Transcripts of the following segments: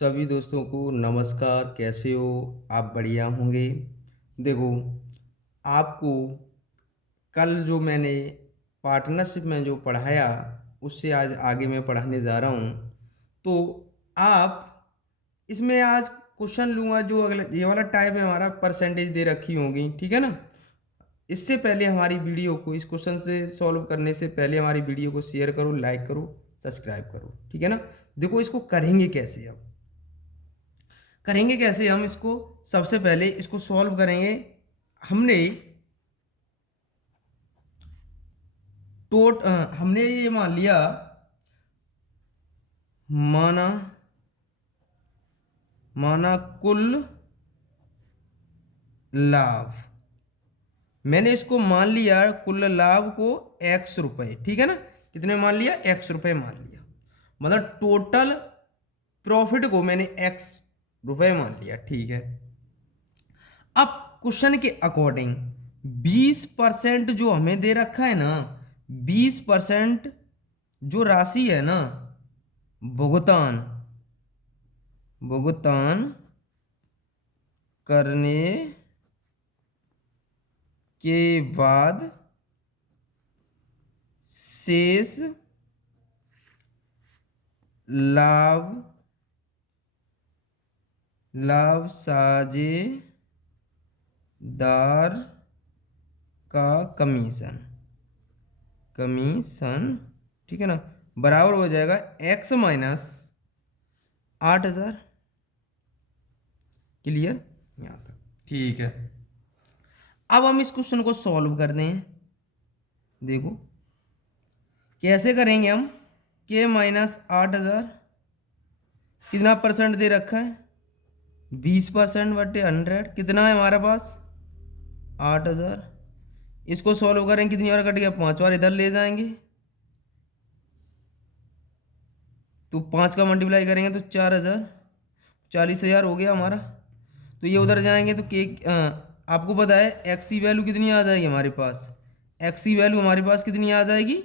सभी दोस्तों को नमस्कार। कैसे हो आप? बढ़िया होंगे। देखो, आपको कल जो मैंने पार्टनरशिप में जो पढ़ाया उससे आज आगे मैं पढ़ाने जा रहा हूँ। तो आप इसमें आज क्वेश्चन लूँगा जो अगला ये वाला टाइप है, हमारा परसेंटेज दे रखी होगी, ठीक है ना। इससे पहले हमारी वीडियो को इस क्वेश्चन से सॉल्व करने से पहले हमारी वीडियो को शेयर करो, लाइक करो, सब्सक्राइब करो, ठीक है ना। देखो, इसको करेंगे कैसे? अब करेंगे कैसे हम इसको? सबसे पहले इसको सॉल्व करेंगे। हमने हमने ये मान लिया, माना माना कुल लाभ। मैंने इसको मान लिया कुल लाभ को ₹X, ठीक है ना। कितने मान लिया? ₹X मान लिया। मतलब टोटल प्रॉफिट को मैंने ₹X मान लिया, ठीक है। अब क्वेश्चन के अकॉर्डिंग 20% जो हमें दे रखा है ना, 20% जो राशि है ना, भुगतान भुगतान करने के बाद शेष लाभ साझेदार का कमीशन, ठीक है ना, बराबर हो जाएगा X माइनस 8,000। क्लियर यहाँ तक? ठीक है। अब हम इस क्वेश्चन को सॉल्व करते हैं। देखो कैसे करेंगे हम। K माइनस 8,000 कितना परसेंट दे रखा है? 20% बटे 100 कितना है हमारे पास? 8,000। इसको सॉल्व करें, कितनी बार कट गया? 5 बार इधर ले जाएंगे तो 5 का मल्टीप्लाई करेंगे तो 4,000, 40,000 हो गया हमारा। तो ये उधर जाएंगे तो आपको पता है एक्स की वैल्यू कितनी आ जाएगी हमारे पास? एक्स की वैल्यू हमारे पास कितनी आ जाएगी?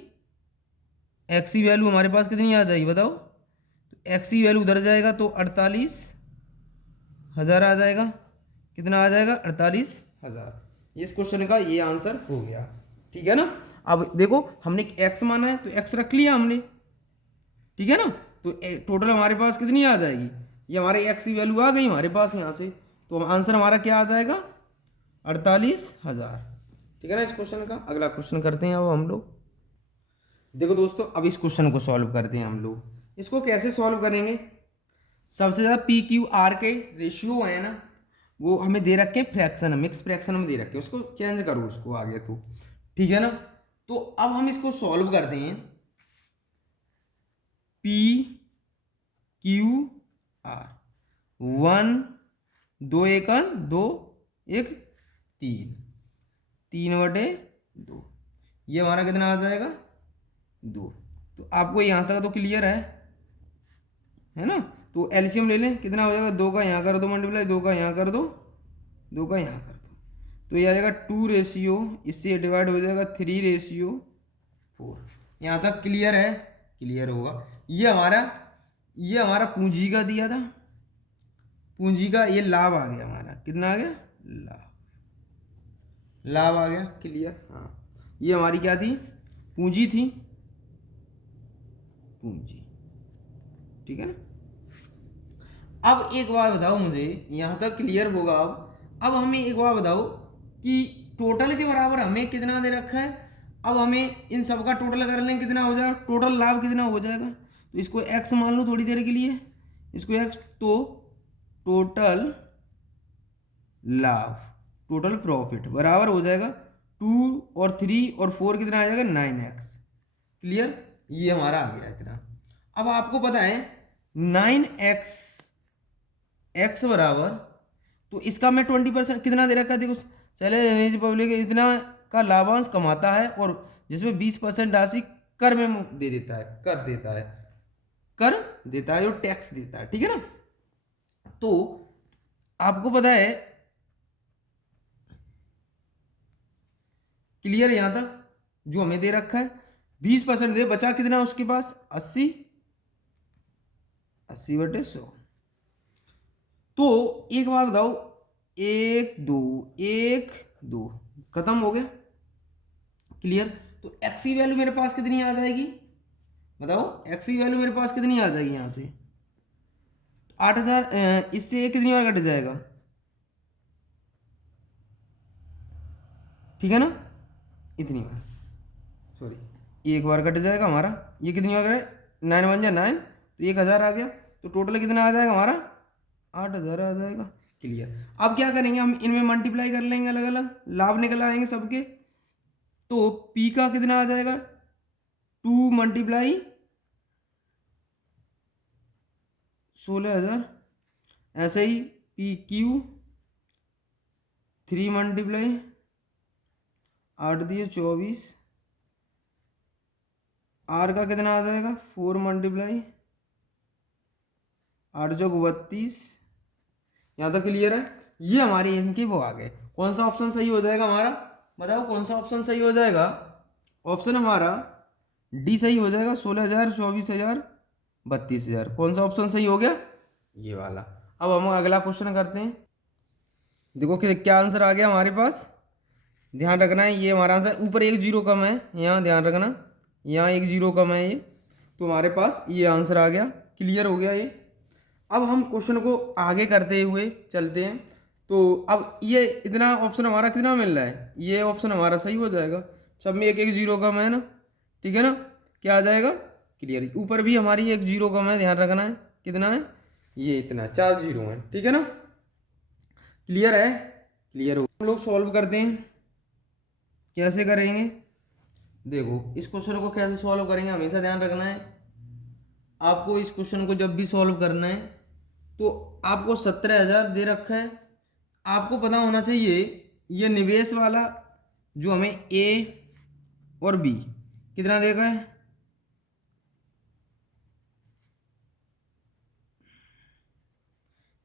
एक्स की वैल्यू हमारे पास कितनी आ जाएगी बताओ? तो एक्स की वैल्यू उधर जाएगा तो 48,000 आ जाएगा। कितना आ जाएगा? 48,000। इस क्वेश्चन का ये आंसर हो गया, ठीक है ना। अब देखो, हमने एक्स माना है तो एक्स रख लिया हमने, ठीक है ना। तो टोटल हमारे पास कितनी आ जाएगी? ये हमारे एक्स की वैल्यू आ गई हमारे पास यहाँ से। तो आंसर हमारा क्या आ जाएगा? 48,000, ठीक है ना। इस क्वेश्चन का अगला क्वेश्चन करते हैं अब हम लोग। देखो दोस्तों, अब इस क्वेश्चन को सॉल्व करते हैं हम लोग। इसको कैसे सॉल्व करेंगे? सबसे ज़्यादा PQR के रेशियो है ना, वो हमें दे रखे हैं फ्रैक्शन, मिक्स फ्रैक्शन में दे रखे हैं। उसको चेंज करो उसको आगे, तो ठीक है ना। तो अब हम इसको सॉल्व करते हैं। PQR 1 2 1 2 1 3, 3/2, ये हमारा कितना आ जाएगा? 2। तो आपको यहाँ तक तो क्लियर है ना। तो एलसीएम ले लें, कितना हो जाएगा? 2 का यहाँ कर दो मल्टीप्लाई, 2 का यहाँ कर दो, 2 का यहाँ कर दो, तो ये आ जाएगा 2, इससे डिवाइड हो जाएगा 3:4। यहाँ तक क्लियर है? क्लियर होगा। ये हमारा पूंजी का दिया था, पूंजी का ये लाभ आ गया हमारा। कितना आ गया? लाभ आ गया। क्लियर? हाँ, ये हमारी क्या थी? पूंजी थी, पूंजी, ठीक है ना। अब एक बात बताओ मुझे, यहाँ तक क्लियर होगा। अब हमें एक बात बताओ कि टोटल के बराबर हमें कितना दे रखा है। अब हमें इन सब का टोटल कर लें, कितना हो जाएगा? टोटल लाभ कितना हो जाएगा? तो इसको एक्स मान लो थोड़ी देर के लिए, इसको एक्स। तो टोटल लाभ, टोटल प्रॉफिट बराबर हो जाएगा 2 और 3 और 4 कितना आ जाएगा? 9x। क्लियर? ये हमारा आ गया इतना। अब आपको पता है 9x x बराबर, तो इसका मैं 20% कितना दे रखा है? देखो, चले पब्लिक इतना का लाभांश कमाता है और जिसमें 20% राशि कर में दे देता है, कर देता है जो टैक्स देता है, ठीक है ना। तो आपको पता है, क्लियर यहां तक? जो हमें दे रखा है 20% दे, बचा कितना उसके पास? 80/100, तो एक बात बताओ, 1 2 खत्म हो गया, क्लियर। तो एक्स की वैल्यू मेरे पास कितनी आ जाएगी, बताओ एक्स की वैल्यू मेरे पास कितनी आ जाएगी यहाँ से 8000, इससे कितनी बार कट जाएगा, ठीक है ना, इतनी बार, सॉरी एक बार कट जाएगा हमारा, ये कितनी बार है 9 1 जा 9, तो 1000 आ गया, तो टोटल कितना आ जाएगा हमारा 8000 आ जाएगा, क्लियर। अब क्या करेंगे हम, इनमें मल्टीप्लाई कर लेंगे, अलग अलग लाभ निकल आएंगे सबके, तो पी का कितना आ जाएगा 2 मल्टीप्लाई 16,000, ऐसे ही पी क्यू 3 मल्टीप्लाई 8 दिए 24, आर का कितना आ जाएगा 4 मल्टीप्लाई 8 जो 32, यहाँ तक क्लियर है। ये हमारे इनके वो आ गए, कौन सा ऑप्शन सही हो जाएगा हमारा, बताओ कौन सा ऑप्शन सही हो जाएगा, ऑप्शन हमारा डी सही हो जाएगा, 16,000 24,000 32,000, कौन सा ऑप्शन सही हो गया, ये वाला। अब हम अगला क्वेश्चन करते हैं, देखो कि क्या आंसर आ गया हमारे पास, ध्यान रखना है ये हमारा आंसर, ऊपर एक जीरो कम है, यहाँ ध्यान रखना, यहाँ एक जीरो कम है ये, तो हमारे पास ये आंसर आ गया, क्लियर हो गया ये। अब हम क्वेश्चन को आगे करते हुए चलते हैं, तो अब ये इतना ऑप्शन हमारा कितना मिल रहा है, ये ऑप्शन हमारा सही हो जाएगा, सब में एक एक जीरो कम है ना, ठीक है ना, क्या आ जाएगा क्लियर, ऊपर भी हमारी एक जीरो कम है, ध्यान रखना है कितना है, ये इतना 4 जीरो है, ठीक है ना, क्लियर है, क्लियर हो। हम लोग सॉल्व करते हैं, कैसे करेंगे, देखो इस क्वेश्चन को कैसे सॉल्व करेंगे हमेशा ध्यान रखना है, आपको इस क्वेश्चन को जब भी सॉल्व करना है तो आपको 17,000 दे रखा है, आपको पता होना चाहिए ये निवेश वाला जो हमें ए और बी कितना देगा है,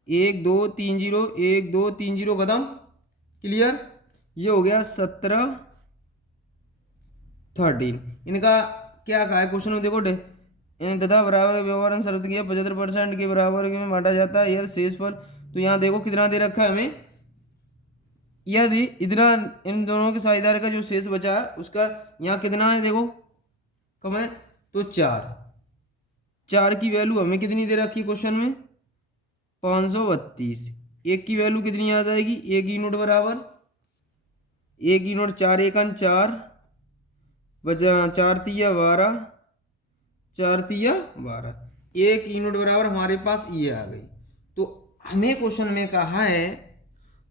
1 2 3 0 1 2 3 0 खत्म, क्लियर। ये हो गया 17 13, इनका क्या कहा है क्वेश्चन में, देखो इन तथा बराबर व्यवहार शर्त किया 75% के बराबर में बांटा जाता है यदि शेष पर, तो यहाँ देखो कितना दे रखा है हमें, यदि इतना इन दोनों के साझेदार का जो शेष बचा है उसका यहाँ कितना है, देखो कम है, तो 4 की वैल्यू हमें कितनी दे रखी है क्वेश्चन में 532, एक की वैल्यू कितनी आ जाएगी, एक यूनिट बराबर, एक यूनिट 4 1 4 बचा 4 3 12 4 3 12, एक यूनिट बराबर हमारे पास ये आ गई। तो हमें क्वेश्चन में कहा है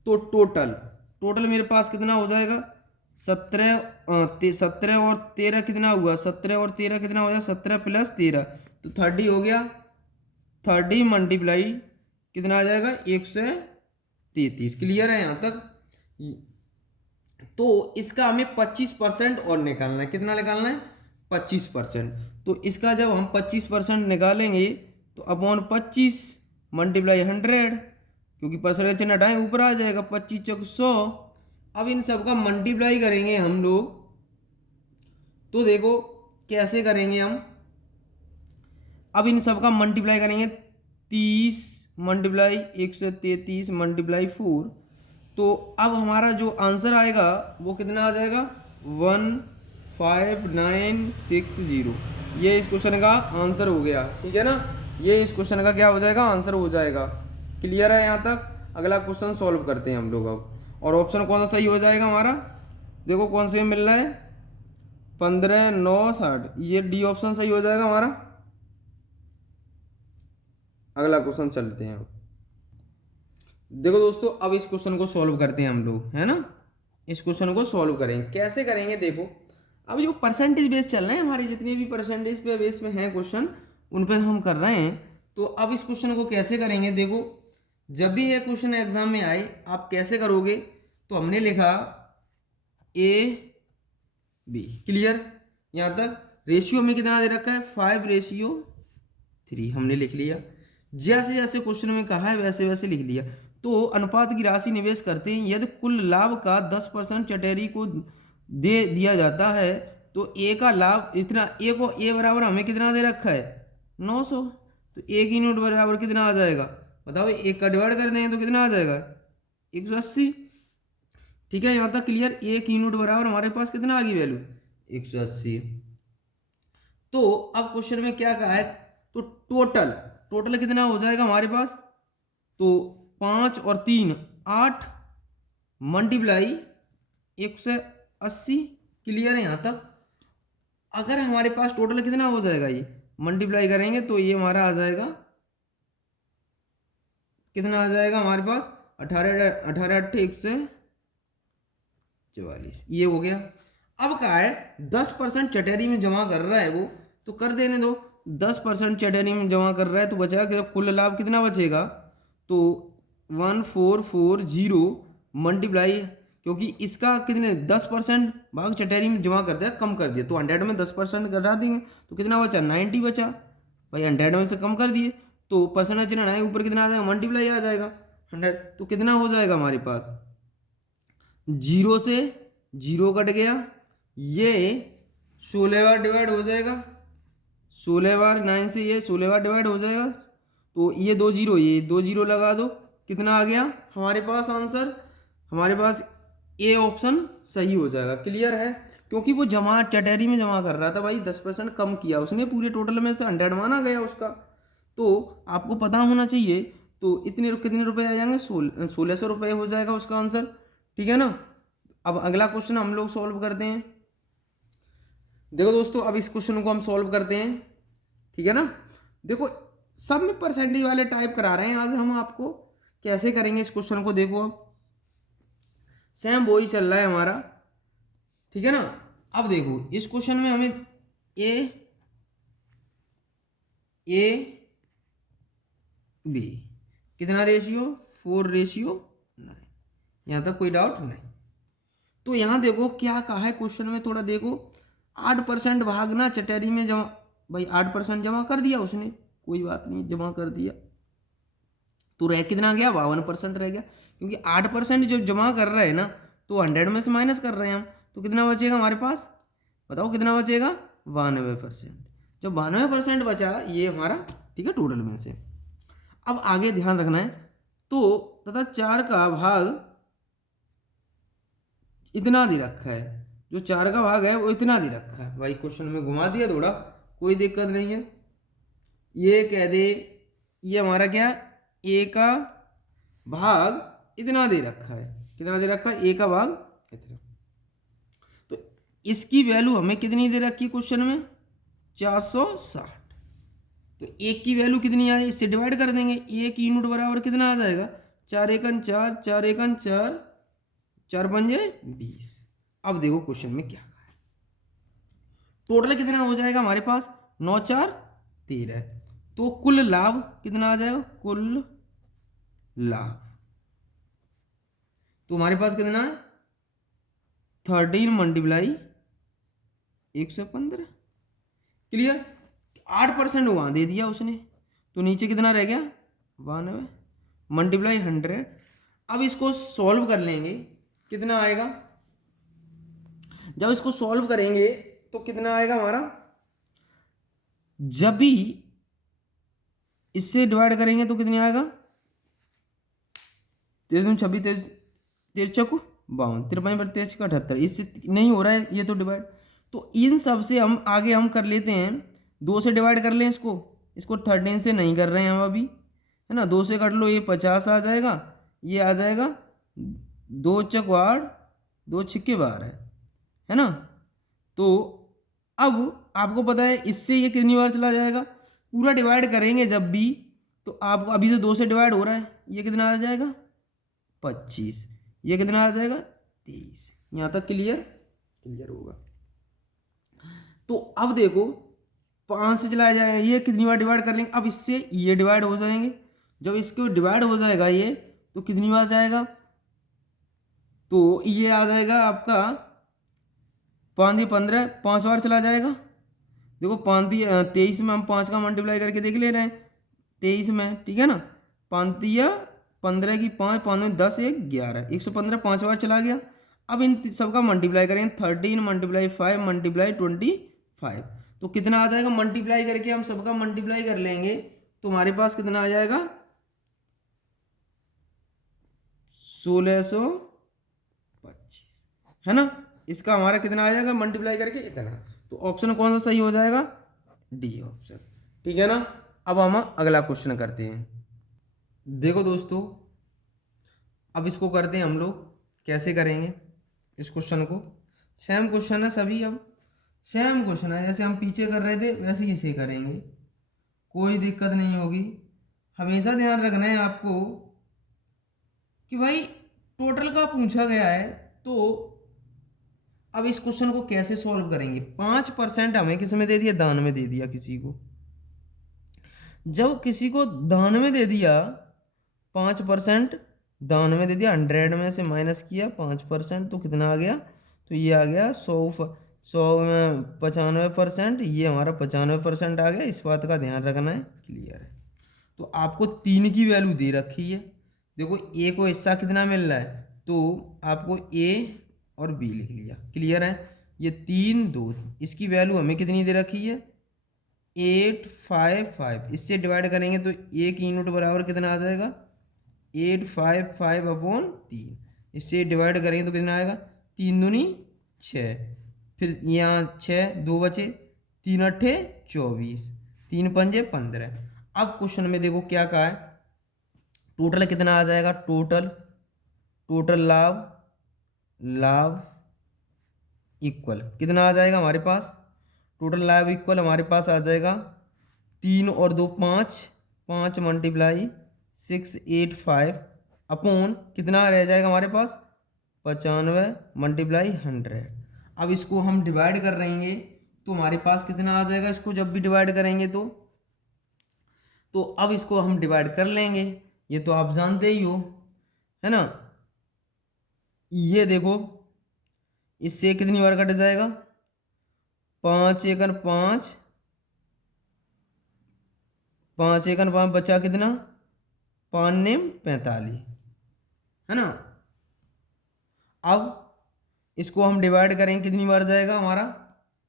तो टोटल मेरे पास कितना हो जाएगा 17 और 13 कितना हुआ, 17 और 13 कितना हो जाएगा 17 + 13 तो 30 हो गया, 30 मल्टीप्लाई कितना आ जाएगा 133, क्लियर है यहाँ तक। तो इसका हमें 25% और निकालना है, कितना निकालना है 25%, तो इसका जब हम 25% निकालेंगे तो अपॉन 25 मल्टीप्लाई 100, क्योंकि परसेंट का चिन्ह हटाएं ऊपर आ जाएगा 25 चौक 100। अब इन सब का मल्टीप्लाई करेंगे हम लोग, तो देखो कैसे करेंगे हम, अब इन सब का मल्टीप्लाई करेंगे 30 मल्टीप्लाई 133 मल्टीप्लाई 4, तो अब हमारा जो आंसर आएगा वो कितना आ जाएगा 15960, ये इस क्वेश्चन का आंसर हो गया, ठीक है ना, ये इस क्वेश्चन का क्या हो जाएगा आंसर हो जाएगा, क्लियर है यहाँ तक। अगला क्वेश्चन सॉल्व करते हैं हम लोग अब, और ऑप्शन कौन सा सही हो जाएगा हमारा, देखो कौन से मिल रहा है 15 9 60, ये डी ऑप्शन सही हो जाएगा हमारा। अगला क्वेश्चन चलते हैं अब, देखो दोस्तों अब इस क्वेश्चन को सॉल्व करते हैं हम लोग, है ना, इस क्वेश्चन को सॉल्व करेंगे, कैसे करेंगे देखो, अब जो परसेंटेज बेस चल रहे हैं हमारे जितने भी परसेंटेज पे बेस में हैं क्वेश्चन उन पे हम कर रहे हैं, तो अब इस क्वेश्चन को कैसे करेंगे देखो, जब भी ये क्वेश्चन एग्जाम में आए आप कैसे करोगे, तो हमने लिखा A B, क्लियर, यहाँ तक रेशियो में कितना दे रखा है 5:3 हमने लिख लिया, जैसे जैसे क्वेश्चन में कहा है वैसे वैसे लिख लिया। तो अनुपात की राशि निवेश करते हैं, यदि कुल लाभ का 10% चटेरी को दे दिया जाता है तो ए का लाभ इतना, ए को ए बराबर हमें कितना दे रखा है 900, तो ए की यूनिट बराबर कितना आ जाएगा बताओ, एक का डिवाइड कर देंगे तो कितना आ जाएगा 180। ठीक है, यहाँ तक क्लियर। एक यूनिट बराबर हमारे पास कितना आ गई वैल्यू 180। तो अब क्वेश्चन में क्या कहा है, तो टोटल टोटल कितना हो जाएगा हमारे पास, तो 5 और 3 8 मल्टीप्लाई 180। क्लियर है यहाँ तक। अगर हमारे पास टोटल कितना हो जाएगा, ये मल्टीप्लाई करेंगे तो ये हमारा आ जाएगा, कितना आ जाएगा हमारे पास 18 18 8 144, ये हो गया। अब कहा है 10% चटेरी में जमा कर रहा है वो, तो कर देने दो। 10% चटेरी में जमा कर रहा है तो बचेगा कि कुल लाभ कितना बचेगा, तो 1440 मल्टीप्लाई, क्योंकि इसका कितने 10% भाग चटेरी में जमा कर दिया, कम कर दिया, तो 100 में 10% घटा देंगे तो कितना बचा 90 बचा भाई। 100 में से कम कर दिए तो परसेंटेज चिन्ह आएगा, ऊपर कितना आ जाएगा मल्टीप्लाई आ जाएगा 100। तो कितना हो जाएगा हमारे पास, 0 से 0 कट गया, ये 16 बार डिवाइड हो जाएगा, 16 बार 9 से ये 16 बार डिवाइड हो जाएगा। तो ये 2 जीरो, ये 2 जीरो लगा दो, कितना आ गया हमारे पास आंसर, हमारे पास ए ऑप्शन सही हो जाएगा। क्लियर है, क्योंकि वो जमा चटेरी में जमा कर रहा था भाई, 10% कम किया उसने, पूरे टोटल में से 100 माना गया उसका, तो आपको पता होना चाहिए। तो इतने कितने रुपए आ जाएंगे, 1600 रुपये हो जाएगा उसका आंसर। ठीक है ना। अब अगला क्वेश्चन हम लोग सॉल्व करते हैं। देखो दोस्तों, अब इस क्वेश्चन को हम सॉल्व करते हैं। ठीक है ना। देखो, सब में परसेंटेज वाले टाइप करा रहे हैं आज हम आपको, कैसे करेंगे इस क्वेश्चन को। देखो, अब सेम वही चल रहा है हमारा। ठीक है ना। अब देखो, इस क्वेश्चन में हमें ए बी कितना रेशियो 4:9, यहाँ तक कोई डाउट नहीं। तो यहाँ देखो क्या कहा है क्वेश्चन में, थोड़ा देखो, 8% भागना चटेरी में जमा, भाई 8% जमा कर दिया उसने, कोई बात नहीं जमा कर दिया, तो रह कितना गया 52% रह गया, क्योंकि 8% जो जमा कर रहे हैं ना, तो 100 में से माइनस कर रहे हैं हम, तो कितना बचेगा हमारे पास, बताओ कितना बचेगा 92%। जब 92% बचा ये हमारा, ठीक है, टोटल में से। अब आगे ध्यान रखना है, तो तथा 4 का भाग इतना दे रखा है, जो 4 का भाग है वो इतना दे रखा है भाई, क्वेश्चन में घुमा दिया थोड़ा, कोई दिक्कत नहीं है। ये कह दे, ये हमारा क्या, ए का भाग इतना दे रखा है, कितना दे रखा है, ए का भाग इतना, तो इसकी वैल्यू हमें कितनी दे रखी है क्वेश्चन में 460। तो एक की वैल्यू कितनी आ जाए, इससे डिवाइड कर देंगे, एक यूनिट बराबर कितना आ जाएगा 4 एकन 4, 4 एकन 4, 4 पंजे 20। अब देखो क्वेश्चन में क्या है, टोटल कितना हो जाएगा हमारे पास 9 4 13, तो कुल लाभ कितना आ जाएगा, कुल लाभ तो हमारे पास कितना है 13 मल्टीप्लाई 115। क्लियर। 8% वहाँ दे दिया उसने, तो नीचे कितना रह गया 92 मल्टीप्लाई 100। अब इसको सॉल्व कर लेंगे, कितना आएगा, जब इसको सॉल्व करेंगे तो कितना आएगा हमारा, जब भी इससे डिवाइड करेंगे तो कितनी आएगा 13 26 13 चौको 52, 53 पर 23 का 78, इससे नहीं हो रहा है ये तो डिवाइड, तो इन सब से हम आगे हम कर लेते हैं, 2 से डिवाइड कर लें इसको, इसको 13 से नहीं कर रहे हैं हम अभी, है ना, 2 से काट लो, ये 50 आ जाएगा, ये आ जाएगा 2 चक 8 2 छिक्के 12 है ना। तो अब आपको पता है इससे ये कितनी बार चला जाएगा, पूरा डिवाइड करेंगे जब भी, तो आपको अभी तो 2 से डिवाइड हो रहा है, ये कितना आ जाएगा 25, ये कितना आ जाएगा 23। यहाँ तक क्लियर होगा। तो अब देखो 5 से चलाया जाएगा, ये कितनी बार डिवाइड कर लेंगे, अब इससे ये डिवाइड हो जाएंगे, जब इसको डिवाइड हो जाएगा ये, तो कितनी बार जाएगा, तो ये आ जाएगा आपका 5 15, 5 बार चला जाएगा। देखो 5 23 में हम 5 का मल्टीप्लाई करके देख ले रहे हैं 23 में, ठीक है ना, 5 15 की 5 5 में 10 1 11 115 5 बार चला गया। अब इन सबका मल्टीप्लाई करेंगे, 13 मल्टीप्लाई 5 मल्टीप्लाई 25, तो कितना आ जाएगा, मल्टीप्लाई करके हम सबका मल्टीप्लाई कर लेंगे तो हमारे पास कितना आ जाएगा 1625, है ना। इसका हमारा कितना आ जाएगा मल्टीप्लाई करके इतना। तो ऑप्शन कौन सा सही हो जाएगा, डी ऑप्शन, ठीक है ना। अब हम अगला क्वेश्चन करते हैं। देखो दोस्तों, अब इसको करते हैं हम लोग, कैसे करेंगे इस क्वेश्चन को। सेम क्वेश्चन है सभी, अब सेम क्वेश्चन है, जैसे हम पीछे कर रहे थे वैसे ही इसे करेंगे, कोई दिक्कत नहीं होगी। हमेशा ध्यान रखना है आपको कि भाई टोटल का पूछा गया है, तो अब इस क्वेश्चन को कैसे सॉल्व करेंगे। 5% हमें किस में दे दिया, दान में दे दिया किसी को। जब किसी को दान में दे दिया 5%, दान में दे दिया, 100 में से माइनस किया 5%, तो कितना आ गया, तो ये आ गया 100 में 95%, ये हमारा 95% आ गया। इस बात का ध्यान रखना है, क्लियर है। तो आपको 3 की वैल्यू दे रखी है। देखो ए को हिस्सा कितना मिल रहा है, तो आपको ए और बी लिख लिया, क्लियर है। ये 3 2, इसकी वैल्यू हमें कितनी दे रखी है 855, इससे डिवाइड करेंगे तो एक यूनिट बराबर कितना आ जाएगा 855/3, इससे डिवाइड करेंगे तो कितना आएगा 3 दूनी 6, फिर यहाँ 6 2 बचे, 3 अट्ठे 24, 3 पंजे 15। अब क्वेश्चन में देखो क्या कहा है, टोटल कितना आ जाएगा, टोटल लाभ इक्वल कितना आ जाएगा हमारे पास, टोटल लाभ इक्वल हमारे पास आ जाएगा 3 और 2 5, 5 मल्टीप्लाई 685 अपॉन कितना रह जाएगा हमारे पास 95 मल्टीप्लाई 100। अब इसको हम डिवाइड कर रहेंगे तो हमारे पास कितना आ जाएगा, इसको जब भी डिवाइड करेंगे तो अब इसको हम डिवाइड कर लेंगे, ये तो आप जानते ही हो, है ना। ये देखो इससे कितनी बार कट जाएगा, 5 एकन 5, 5 एकन 5 बचा कितना 5 नेम 45, है ना। अब इसको हम डिवाइड करेंगे कितनी बार जाएगा हमारा,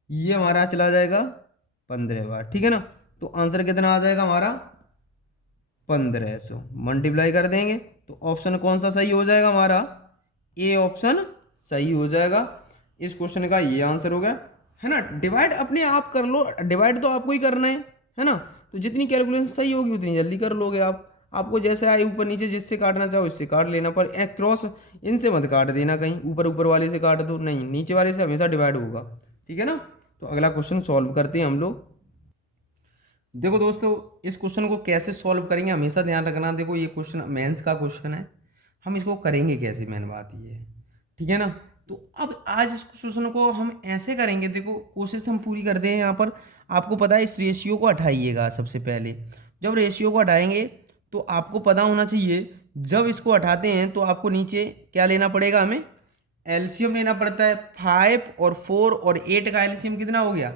ये हमारा चला जाएगा 15 बार, ठीक है ना। तो आंसर कितना आ जाएगा हमारा 1500, मल्टीप्लाई कर देंगे तो ऑप्शन कौन सा सही हो जाएगा हमारा, ए ऑप्शन सही हो जाएगा। इस क्वेश्चन का ये आंसर हो गया, है ना। डिवाइड अपने आप कर लो, डिवाइड तो आपको ही करना है ना। तो जितनी कैलकुलेशन सही होगी उतनी जल्दी कर लोगे आप। आपको जैसे आए ऊपर नीचे जिससे काटना चाहो इससे काट लेना, पर क्रॉस इनसे मत काट देना, कहीं ऊपर वाले से काट दो, नहीं नीचे वाले से हमेशा डिवाइड होगा, ठीक है ना। तो अगला क्वेश्चन सॉल्व करते हैं हम लोग। देखो दोस्तों, इस क्वेश्चन को कैसे सॉल्व करेंगे हमेशा ध्यान रखना। देखो ये क्वेश्चन मेंस का क्वेश्चन है, हम इसको करेंगे कैसे, मेन बात ये है, ठीक है ना। तो अब आज इस क्वेश्चन को हम ऐसे करेंगे, देखो कोशिश हम पूरी करते हैं। यहाँ पर आपको पता है इस रेशियो को हटाइएगा सबसे पहले। जब रेशियो को हटाएंगे तो आपको पता होना चाहिए, जब इसको हटाते हैं तो आपको नीचे क्या लेना पड़ेगा, हमें एलसीएम लेना पड़ता है। 5 और 4 और 8 का एलसीएम कितना हो गया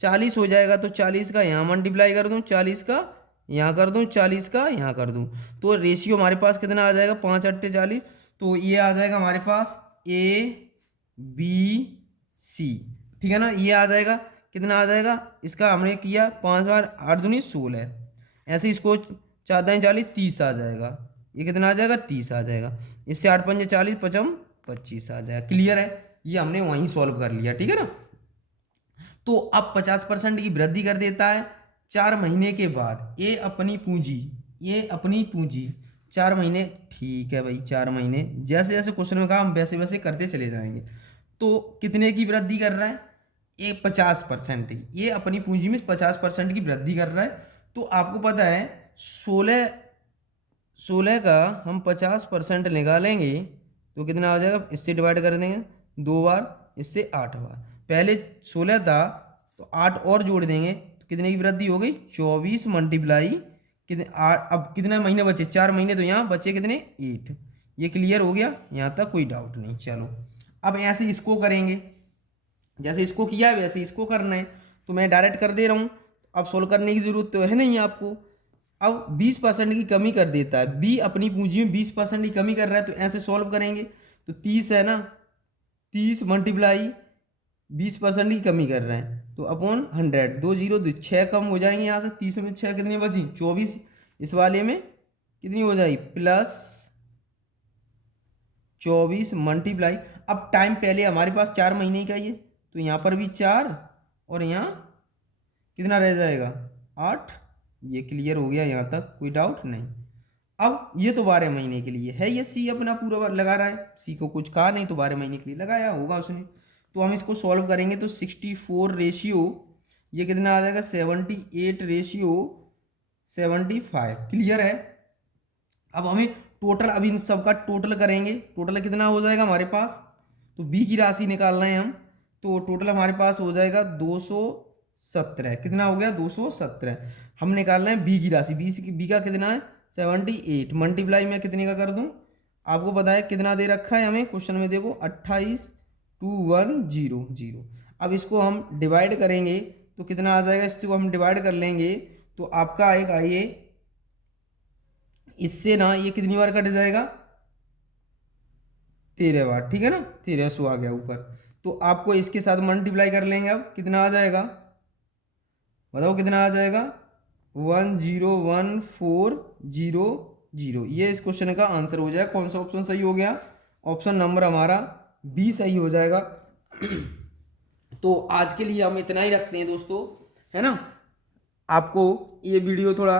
40 हो जाएगा। तो 40 का यहाँ मल्टीप्लाई कर दूँ, 40 का यहाँ कर दूँ, 40 का यहाँ कर दूँ, तो रेशियो हमारे पास कितना आ जाएगा 5 8 40। तो ये आ जाएगा हमारे पास ABC, ठीक है ना। ये आ जाएगा कितना आ जाएगा, इसका हमने किया 5 बार 8 दूनी 16, ऐसे इसको 4 दाएं 40 30 आ जाएगा। ये कितना आ जाएगा 30 आ जाएगा। इससे 8 पंजे 40 55 25 आ जाएगा, क्लियर है। ये हमने वहीं सॉल्व कर लिया, ठीक है ना। तो अब 50% की वृद्धि कर देता है 4 महीने के बाद। ये अपनी पूंजी 4 महीने, ठीक है भाई 4 महीने, जैसे जैसे क्वेश्चन में कहा हम वैसे वैसे करते चले जाएंगे। तो कितने की वृद्धि कर रहा है, ये 50% की, ये अपनी पूंजी में 50% की वृद्धि कर रहा है। तो आपको पता है 16 का हम 50% निकालेंगे तो कितना आ जाएगा, इससे डिवाइड कर देंगे 2 बार, इससे 8 बार। पहले 16 था तो 8 और जोड़ देंगे तो कितने की वृद्धि हो गई 24 मल्टीप्लाई कितने, अब कितने महीने बचे 4 महीने, तो यहाँ बचे कितने 8। ये क्लियर हो गया, यहाँ तक कोई डाउट नहीं। चलो अब ऐसे इसको करेंगे, जैसे इसको किया है वैसे इसको करना है। तो मैं डायरेक्ट कर दे रहा हूँ, अब सोल्व करने की ज़रूरत तो है नहीं आपको। अब 20% की कमी कर देता है, बी अपनी पूंजी में 20% की कमी कर रहा है, तो ऐसे सॉल्व करेंगे तो 30 है ना, 30 मल्टीप्लाई 20% की कमी कर रहे हैं तो अपॉन 100, 2 0 2 6 कम हो जाएंगे यहाँ से। 30 में 6 कितनी बची 24, इस वाले में कितनी हो जाएगी प्लस 24 मल्टीप्लाई, अब टाइम पहले हमारे पास 4 महीने का ये, तो यहाँ पर भी 4 और यहाँ कितना रह जाएगा 8। ये क्लियर हो गया यहाँ तक, कोई डाउट नहीं। अब ये तो 12 महीने के लिए है, ये सी अपना पूरा लगा रहा है, सी को कुछ कहा नहीं तो 12 महीने के लिए लगाया होगा उसने। तो हम इसको सॉल्व करेंगे तो 64 रेशियो ये कितना आ जाएगा 78 रेशियो 75, क्लियर है। अब हमें टोटल, अब इन सबका टोटल करेंगे, टोटल कितना हो जाएगा हमारे पास, तो बी की राशि निकालना है हम, तो टोटल हमारे पास हो जाएगा 217, कितना हो गया 217। हम निकालना है बी की राशि, बी का कितना है 78, मल्टीप्लाई में कितने का कर दूं, आपको पता है कितना दे रखा है हमें क्वेश्चन में, देखो 282100। अब इसको हम डिवाइड करेंगे तो कितना आ जाएगा, इसको हम डिवाइड कर लेंगे तो आपका आएगा ये, इससे ना ये कितनी बार कट जाएगा 13 बार, ठीक है ना, 1300 आ गया ऊपर। तो आपको इसके साथ मल्टीप्लाई कर लेंगे, अब कितना आ जाएगा बताओ, कितना आ जाएगा 1014000। ये इस क्वेश्चन का आंसर हो जाएगा। कौन सा ऑप्शन सही हो गया, ऑप्शन नंबर हमारा बी सही हो जाएगा। तो आज के लिए हम इतना ही रखते हैं दोस्तों, है ना। आपको ये वीडियो थोड़ा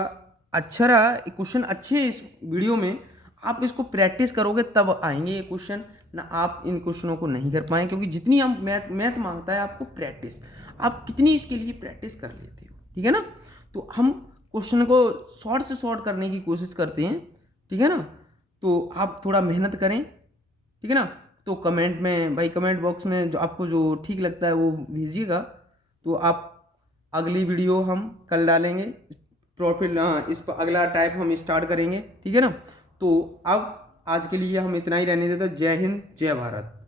अच्छा रहा, क्वेश्चन अच्छे हैं इस वीडियो में, आप इसको प्रैक्टिस करोगे तब आएंगे ये क्वेश्चन ना, आप इन क्वेश्चनों को नहीं कर पाए, क्योंकि जितनी हम मैथ मांगता है आपको प्रैक्टिस, आप कितनी इसके लिए प्रैक्टिस कर लेते हो, ठीक है ना। तो हम क्वेश्चन को शॉर्ट से शॉर्ट करने की कोशिश करते हैं, ठीक है ना। तो आप थोड़ा मेहनत करें, ठीक है ना। तो कमेंट में भाई, कमेंट बॉक्स में जो आपको जो ठीक लगता है वो भेजिएगा। तो आप अगली वीडियो हम कल डालेंगे, प्रॉफिट इस पर अगला टाइप हम स्टार्ट करेंगे, ठीक है ना। तो अब आज के लिए हम इतना ही रहने देते हैं। जय हिंद, जय भारत।